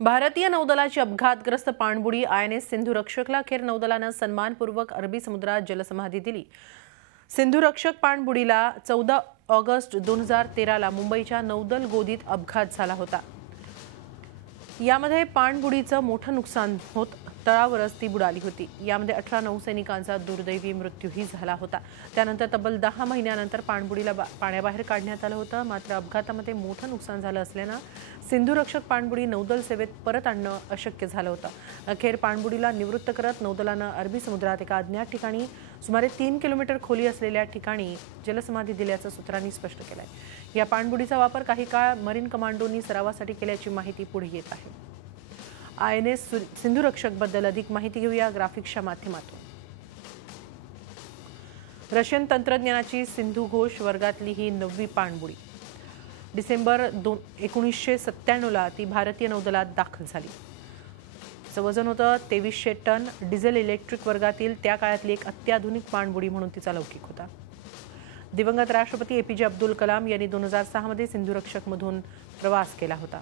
भारतीय नौदलाची अपघातग्रस्त पाणबुडी INS सिंधुरक्षकला अखेर नौदलानं सन्मानपूर्वक अरबी समुद्रात जलसमाधी दिली। सिंधुरक्षक पाणबुडीला 14 ऑगस्ट 2013 ला मुंबईच्या नौदल गोदीत अपघात झाला होता। यामध्ये पाणबुडीचं मोठं नुकसान होत तळावरच ती बुडाली होती। यामध्ये 18 नौसैनिकांचा दुर्दैवी मृत्यूही झाला होता। त्यानंतर तब्बल 10 महिन्यानंतर पाणबुडीला पाण्याबाहेर काढण्यात आलं होतं। मात्र अपघातामध्ये मोठं नुकसान झालं असल्यानं सिंधुरक्षक पाणबुडी नौदल सेवेत परत आणणं अशक्य झालं होतं। अखेर पाणबुडीला निवृत्त करत नौदलानं अरबी समुद्रात एका अज्ञात ठिकाणी सुमारे 3 किलोमीटर खोली असलेल्या ठिकाणी जलसमाधी दिल्याचं सूत्रांनी स्पष्ट केलंय। या पाणबुडीचा वापर काही काळ मरीन कमांडोंनी सरावासाठी केल्याची माहिती पुढे येत आहे। INS सिंधुरक्षक बद्दल अधिक माहिती घेऊया ग्राफिक्सच्या माध्यमातून। रशियन तंत्रज्ञानाची सिंधू घोष वर्गातली ही 9वी पाणबुडी। डिसेंबर 1997 ला ती भारतीय नौदलात दाखल झाली। तिचं वजन होतं 2300 टन। डिझेल इलेक्ट्रिक वर्गातील त्या काळातली एक अत्याधुनिक पाणबुडी म्हणून तिचा लौकिक होता। दिवंगत राष्ट्रपती APJ अब्दुल कलाम यांनी 2006 मध्ये सिंधुरक्षकमधून प्रवास केला होता।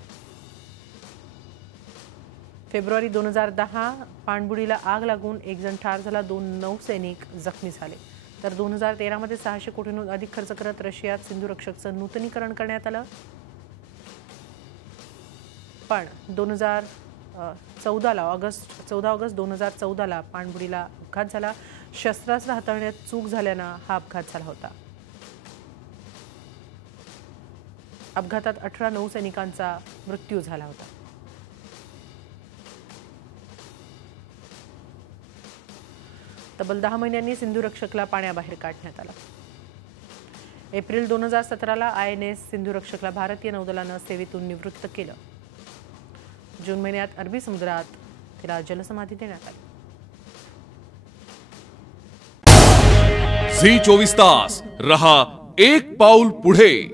फेब्रुवारी 2010 पाणबुडीला आग लागून एक जण ठार झाला, 2 नौसैनिक जखमी झाले। तर 2013 मध्ये 600 कोटींहून अधिक खर्च करत रशियात सिंधुरक्षकचं नूतनीकरण करण्यात आलं। पण 14 ऑगस्ट 2014 ला पाणबुडीला अपघात झाला। शस्त्रास्त्र हाताळण्यात चूक झाल्यानं हा अपघात झाला होता। अपघातात 18 नौसैनिकांचा मृत्यू झाला होता। तब्बल 10 महिन्यांनी सिंधुरक्षकला पाण्याबाहेर काढण्यात आलं। एप्रिल 2017 ला INS सिंधुरक्षकला भारतीय नौदलानं सेवेतून निवृत्त केलं। जून महिन्यात अरबी समुद्रात तिला जलसमाधी देण्यात आली। झी 24 तास रहा एक पाऊल पुढे।